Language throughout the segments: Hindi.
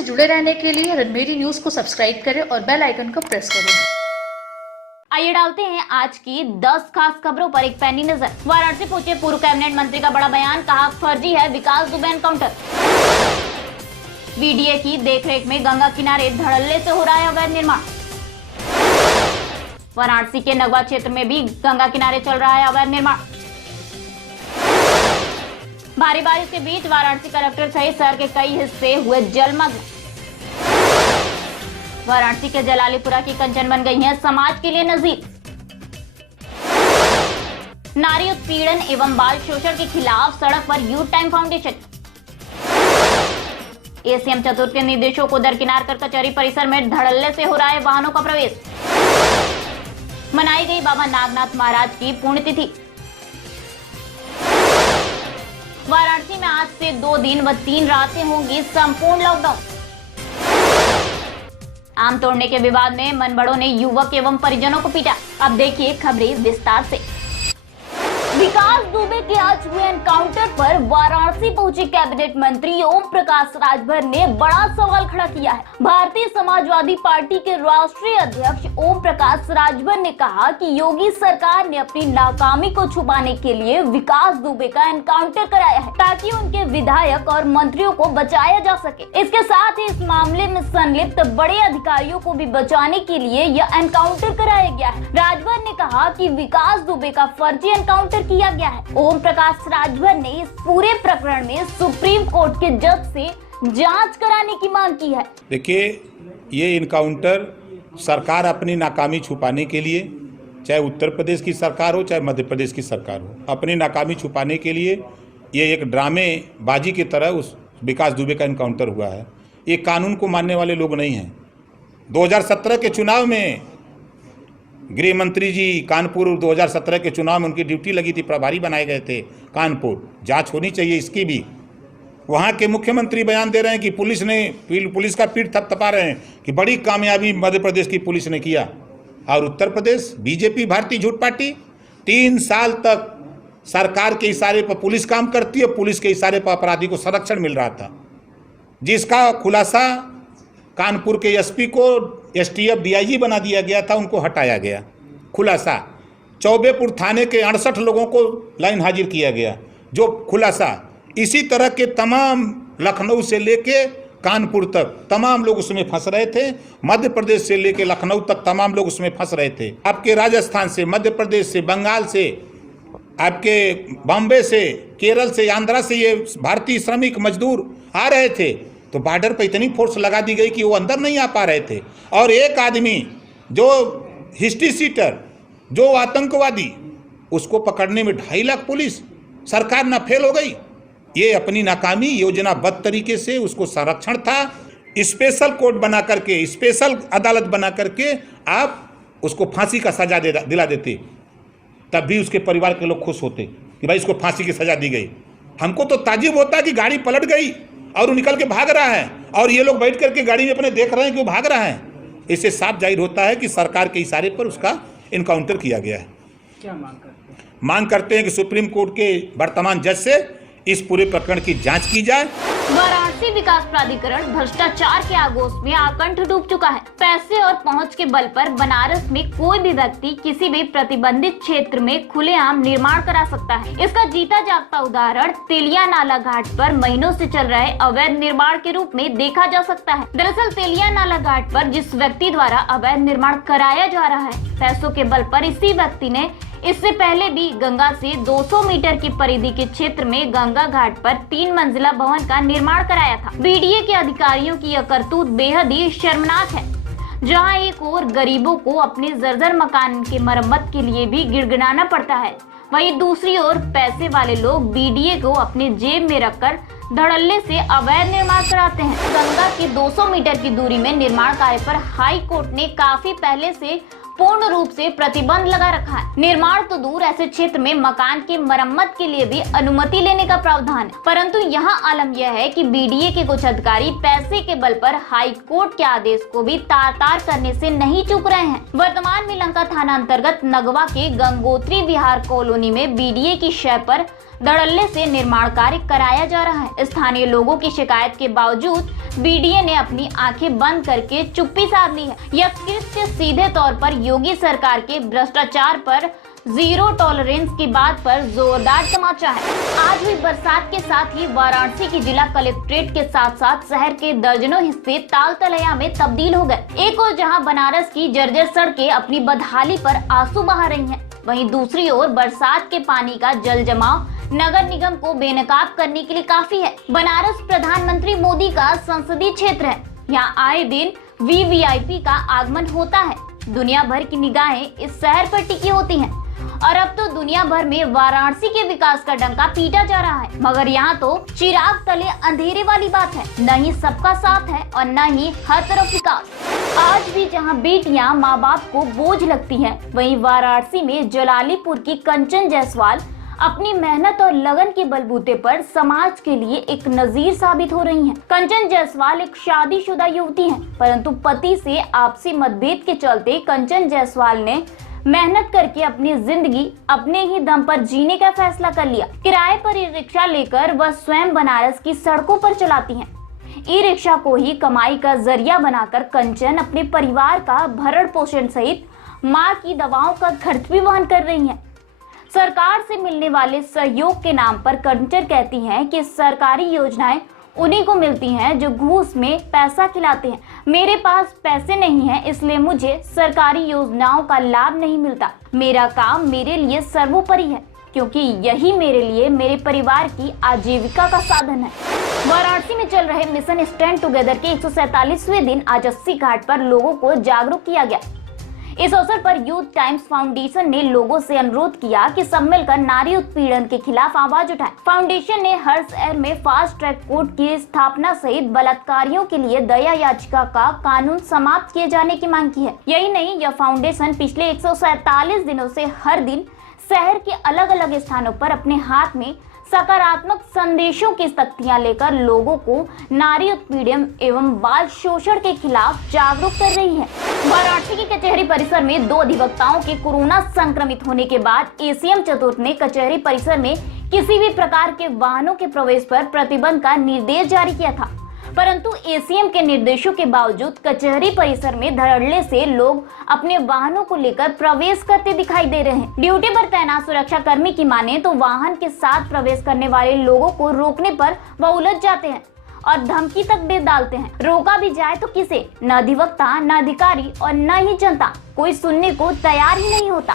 से जुड़े रहने के लिए रणमेरी न्यूज को सब्सक्राइब करें और बेल आइकन को प्रेस करें। आइए डालते हैं आज की 10 खास खबरों पर एक पैनी नजर। वाराणसी पहुंचे पूर्व कैबिनेट मंत्री का बड़ा बयान, कहा फर्जी है विकास दुबे एनकाउंटर। बीडीए की देखरेख में गंगा किनारे धड़ल्ले से हो रहा है अवैध निर्माण। वाराणसी के नगवा क्षेत्र में भी गंगा किनारे चल रहा है अवैध निर्माण। भारी बारिश के बीच वाराणसी कलेक्टर सहित शहर के कई हिस्से हुए जलमग्न। वाराणसी के जलालीपुरा की कंचन बन गई है समाज के लिए नजीर। नारी उत्पीड़न एवं बाल शोषण के खिलाफ सड़क पर यूथ टाइम फाउंडेशन। एसीएम चतुर्थ के निर्देशों को दरकिनार कर कचहरी परिसर में धड़ल्ले से हो रहा है वाहनों का प्रवेश। मनाई गई बाबा नागनाथ महाराज की पुण्यतिथि। वाराणसी में आज से 2 दिन व 3 रातें होंगी संपूर्ण लॉकडाउन। आम तोड़ने के विवाद में मनबड़ों ने युवक एवं परिजनों को पीटा। अब देखिए खबरें विस्तार से। विकास दुबे के आज हुए एनकाउंटर पर वाराणसी पहुंचे कैबिनेट मंत्री ओम प्रकाश राजभर ने बड़ा सवाल खड़ा किया है। भारतीय समाजवादी पार्टी के राष्ट्रीय अध्यक्ष ओम प्रकाश राजभर ने कहा कि योगी सरकार ने अपनी नाकामी को छुपाने के लिए विकास दुबे का एनकाउंटर कराया है ताकि उनके विधायक और मंत्रियों को बचाया जा सके। इसके साथ ही इस मामले में संलिप्त बड़े अधिकारियों को भी बचाने के लिए यह एनकाउंटर कराया गया है। राजभर ने कहा कि विकास दुबे का फर्जी एनकाउंटर किया गया है। ओम प्रकाश राजभर ने इस पूरे प्रकरण में सुप्रीम कोर्ट के जज से जांच कराने की मांग की है। देखिए, ये इनकाउंटर सरकार अपनी नाकामी छुपाने के लिए, चाहे उत्तर प्रदेश की सरकार हो चाहे मध्य प्रदेश की सरकार हो, अपनी नाकामी छुपाने के लिए ये एक ड्रामेबाजी की तरह उस विकास दुबे का इनकाउंटर हुआ है। ये कानून को मानने वाले लोग नहीं हैं। 2017 के चुनाव में गृह मंत्री जी कानपुर 2017 के चुनाव में उनकी ड्यूटी लगी थी, प्रभारी बनाए गए थे कानपुर। जांच होनी चाहिए इसकी भी। वहाँ के मुख्यमंत्री बयान दे रहे हैं कि पुलिस का पीठ थपथपा रहे हैं कि बड़ी कामयाबी मध्य प्रदेश की पुलिस ने किया। और उत्तर प्रदेश बीजेपी भारतीय झूठ पार्टी 3 साल तक सरकार के इशारे पर पुलिस काम करती है, पुलिस के इशारे पर अपराधी को संरक्षण मिल रहा था, जिसका खुलासा कानपुर के एसपी को एसटीएफ डीआईजी बना दिया गया था, उनको हटाया गया। खुलासा चौबेपुर थाने के 68 लोगों को लाइन हाजिर किया गया, जो खुलासा इसी तरह के तमाम लखनऊ से लेके कानपुर तक तमाम लोग उसमें फंस रहे थे। मध्य प्रदेश से लेके लखनऊ तक तमाम लोग उसमें फंस रहे थे। आपके राजस्थान से, मध्य प्रदेश से, बंगाल से, आपके बॉम्बे से, केरल से, आंध्रा से ये भारतीय श्रमिक मजदूर आ रहे थे, तो बॉर्डर पर इतनी फोर्स लगा दी गई कि वो अंदर नहीं आ पा रहे थे। और एक आदमी जो हिस्ट्री सीटर, जो आतंकवादी, उसको पकड़ने में 2.5 लाख पुलिस, सरकार ना फेल हो गई। ये अपनी नाकामी योजनाबद्ध तरीके से उसको संरक्षण था। स्पेशल कोर्ट बना करके, स्पेशल अदालत बना करके आप उसको फांसी का सजा दिला देते, तब भी उसके परिवार के लोग खुश होते कि भाई इसको फांसी की सजा दी गई। हमको तो ताज्जुब होता कि गाड़ी पलट गई और वो निकल के भाग रहा है, और ये लोग बैठ करके गाड़ी में अपने देख रहे हैं कि वो भाग रहा है। इससे साफ जाहिर होता है कि सरकार के इशारे पर उसका इनकाउंटर किया गया है। क्या मांग करते हैं? मांग करते हैं कि सुप्रीम कोर्ट के वर्तमान जज से इस पूरे प्रकरण की जांच की जाए। वाराणसी विकास प्राधिकरण भ्रष्टाचार के आगोश में आकंठ डूब चुका है। पैसे और पहुंच के बल पर बनारस में कोई भी व्यक्ति किसी भी प्रतिबंधित क्षेत्र में खुलेआम निर्माण करा सकता है। इसका जीता जागता उदाहरण तेलिया नाला घाट पर महीनों से चल रहे अवैध निर्माण के रूप में देखा जा सकता है। दरअसल तेलिया नाला घाट पर जिस व्यक्ति द्वारा अवैध निर्माण कराया जा रहा है, पैसों के बल पर इसी व्यक्ति ने इससे पहले भी गंगा से 200 मीटर की परिधि के क्षेत्र में गंगा घाट पर 3 मंजिला भवन का निर्माण कराया था। बीडीए के अधिकारियों की यह करतूत बेहद ही शर्मनाक है, जहां एक ओर गरीबों को अपने जर्जर मकान के मरम्मत के लिए भी गिड़गिड़ाना पड़ता है, वहीं दूसरी ओर पैसे वाले लोग बीडीए को अपने जेब में रखकर धड़ल्ले से अवैध निर्माण कराते हैं। गंगा की 200 मीटर की दूरी में निर्माण कार्य पर हाई कोर्ट ने काफी पहले से पूर्ण रूप से प्रतिबंध लगा रखा है। निर्माण तो दूर, ऐसे क्षेत्र में मकान की मरम्मत के लिए भी अनुमति लेने का प्रावधान है। परंतु यहाँ आलम यह है कि बीडीए के कुछ अधिकारी पैसे के बल पर हाई कोर्ट के आदेश को भी तार-तार करने से नहीं चूक रहे हैं। वर्तमान में लंका थाना अंतर्गत नगवा के गंगोत्री विहार कॉलोनी में बीडीए की शय पर धड़ल्ले से निर्माण कार्य कराया जा रहा है। स्थानीय लोगों की शिकायत के बावजूद बीडीए ने अपनी आंखें बंद करके चुप्पी साध ली है। यह कृत्य सीधे तौर पर योगी सरकार के भ्रष्टाचार पर जीरो टॉलरेंस की बात पर जोरदार तमाचा है। आज हुई बरसात के साथ ही वाराणसी की जिला कलेक्ट्रेट के साथ साथ शहर के दर्जनों हिस्से ताल तलैया में तब्दील हो गए। एक ओर जहां बनारस की जर्जर सड़कें अपनी बदहाली पर आंसू बहा रही हैं, वहीं दूसरी ओर बरसात के पानी का जल जमाव नगर निगम को बेनकाब करने के लिए काफी है। बनारस प्रधानमंत्री मोदी का संसदीय क्षेत्र है। यहाँ आए दिन वीवीआईपी का आगमन होता है। दुनिया भर की निगाहें इस शहर पर टिकी होती हैं और अब तो दुनिया भर में वाराणसी के विकास का डंका पीटा जा रहा है। मगर यहाँ तो चिराग तले अंधेरे वाली बात है। न ही सबका साथ है और न ही हर तरफ विकास। आज भी जहाँ बेटियां माँ बाप को बोझ लगती है, वहीं वाराणसी में जलालीपुर की कंचन जायसवाल अपनी मेहनत और लगन के बलबूते पर समाज के लिए एक नजीर साबित हो रही हैं। कंचन जायसवाल एक शादीशुदा युवती हैं, परंतु पति से आपसी मतभेद के चलते कंचन जायसवाल ने मेहनत करके अपनी जिंदगी अपने ही दम पर जीने का फैसला कर लिया। किराए पर ई रिक्शा लेकर वह स्वयं बनारस की सड़कों पर चलाती हैं। ई रिक्शा को ही कमाई का जरिया बनाकर कंचन अपने परिवार का भरण पोषण सहित मां की दवाओं का खर्च भी वहन कर रही हैं। सरकार से मिलने वाले सहयोग के नाम पर कंचन कहती हैं कि सरकारी योजनाएं उन्हीं को मिलती हैं जो घूस में पैसा खिलाते हैं। मेरे पास पैसे नहीं हैं, इसलिए मुझे सरकारी योजनाओं का लाभ नहीं मिलता। मेरा काम मेरे लिए सर्वोपरि है, क्योंकि यही मेरे लिए मेरे परिवार की आजीविका का साधन है। वाराणसी में चल रहे मिशन स्टैंड टुगेदर के 147वें दिन आज 80 घाट पर लोगों को जागरूक किया गया। इस अवसर पर यूथ टाइम्स फाउंडेशन ने लोगों से अनुरोध किया कि सब मिलकर नारी उत्पीड़न के खिलाफ आवाज उठाएं। फाउंडेशन ने हर शहर में फास्ट ट्रैक कोर्ट की स्थापना सहित बलात्कारियों के लिए दया याचिका का कानून समाप्त किए जाने की मांग की है। यही नहीं, यह फाउंडेशन पिछले 147 दिनों से हर दिन शहर के अलग अलग स्थानों पर अपने हाथ में सकारात्मक संदेशों की तख्तियां लेकर लोगों को नारी उत्पीड़न एवं बाल शोषण के खिलाफ जागरूक कर रही है। वाराणसी की कचहरी परिसर में 2 अधिवक्ताओं के कोरोना संक्रमित होने के बाद एसीएम चतुर्थ ने कचहरी परिसर में किसी भी प्रकार के वाहनों के प्रवेश पर प्रतिबंध का निर्देश जारी किया था, परंतु एसीएम के निर्देशों के बावजूद कचहरी परिसर में धड़ल्ले से लोग अपने वाहनों को लेकर प्रवेश करते दिखाई दे रहे हैं। ड्यूटी पर तैनात सुरक्षा कर्मी की माने तो वाहन के साथ प्रवेश करने वाले लोगों को रोकने पर वह उलझ जाते हैं और धमकी तक दे डालते हैं। रोका भी जाए तो किसे? न अधिवक्ता, न अधिकारी और न ही जनता, कोई सुनने को तैयार ही नहीं होता।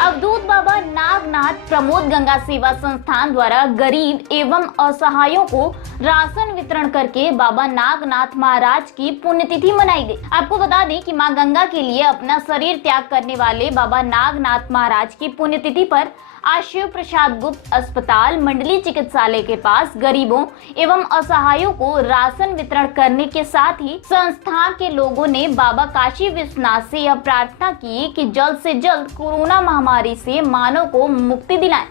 अवधूत बाबा नागनाथ प्रमोद गंगा सेवा संस्थान द्वारा गरीब एवं असहायों को राशन वितरण करके बाबा नागनाथ महाराज की पुण्यतिथि मनाई गई। आपको बता दें कि मां गंगा के लिए अपना शरीर त्याग करने वाले बाबा नागनाथ महाराज की पुण्यतिथि पर आज शिव प्रसाद गुप्त अस्पताल मंडली चिकित्सालय के पास गरीबों एवं असहायों को राशन वितरण करने के साथ ही संस्थान के लोगों ने बाबा काशी विश्वनाथ से यह प्रार्थना की कि जल्द से जल्द कोरोना महामारी से मानव को मुक्ति दिलाएं।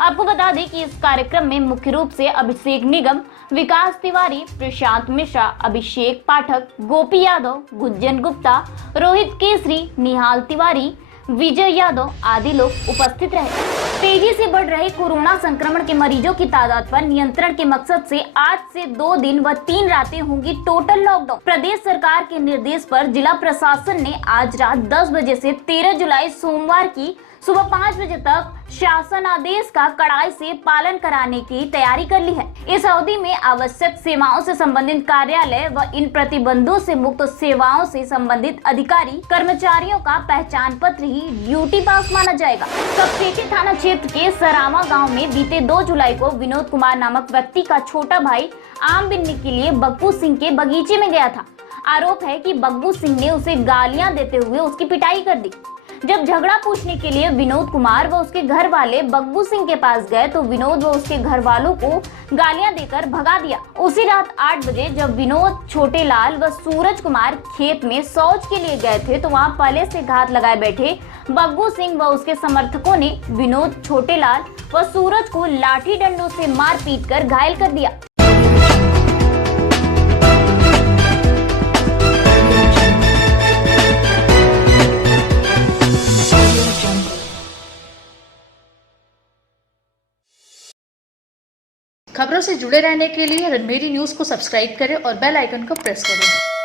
आपको बता दें कि इस कार्यक्रम में मुख्य रूप से अभिषेक निगम, विकास तिवारी, प्रशांत मिश्रा, अभिषेक पाठक, गोपी यादव, गुंजन गुप्ता, रोहित केसरी, निहाल तिवारी, विजय यादव आदि लोग उपस्थित रहे। तेजी से बढ़ रहे कोरोना संक्रमण के मरीजों की तादाद पर नियंत्रण के मकसद से आज से 2 दिन व 3 रातें होंगी टोटल लॉकडाउन। प्रदेश सरकार के निर्देश पर जिला प्रशासन ने आज रात 10 बजे से 13 जुलाई सोमवार की सुबह 5 बजे तक शासन आदेश का कड़ाई से पालन कराने की तैयारी कर ली है। इस अवधि में आवश्यक सेवाओं से संबंधित कार्यालय व इन प्रतिबंधों से मुक्त सेवाओं से संबंधित अधिकारी कर्मचारियों का पहचान पत्र ही ड्यूटी पास माना जाएगा। कपसेठी थाना क्षेत्र के सरावा गांव में बीते 2 जुलाई को विनोद कुमार नामक व्यक्ति का छोटा भाई आम बिनने के लिए बग्गू सिंह के बगीचे में गया था। आरोप है कि बग्गू सिंह ने उसे गालियां देते हुए उसकी पिटाई कर दी। जब झगड़ा पूछने के लिए विनोद कुमार व उसके घर वाले बग्गू सिंह के पास गए तो विनोद व उसके घर वालों को गालियां देकर भगा दिया। उसी रात 8 बजे जब विनोद, छोटे लाल व सूरज कुमार खेत में शौच के लिए गए थे तो वहां पहले से घात लगाए बैठे बग्गू सिंह व उसके समर्थकों ने विनोद, छोटे लाल व सूरज को लाठी डंडों से मार पीट कर घायल कर दिया। खबरों से जुड़े रहने के लिए रणमेरी न्यूज को सब्सक्राइब करें और बेल आइकन को प्रेस करें।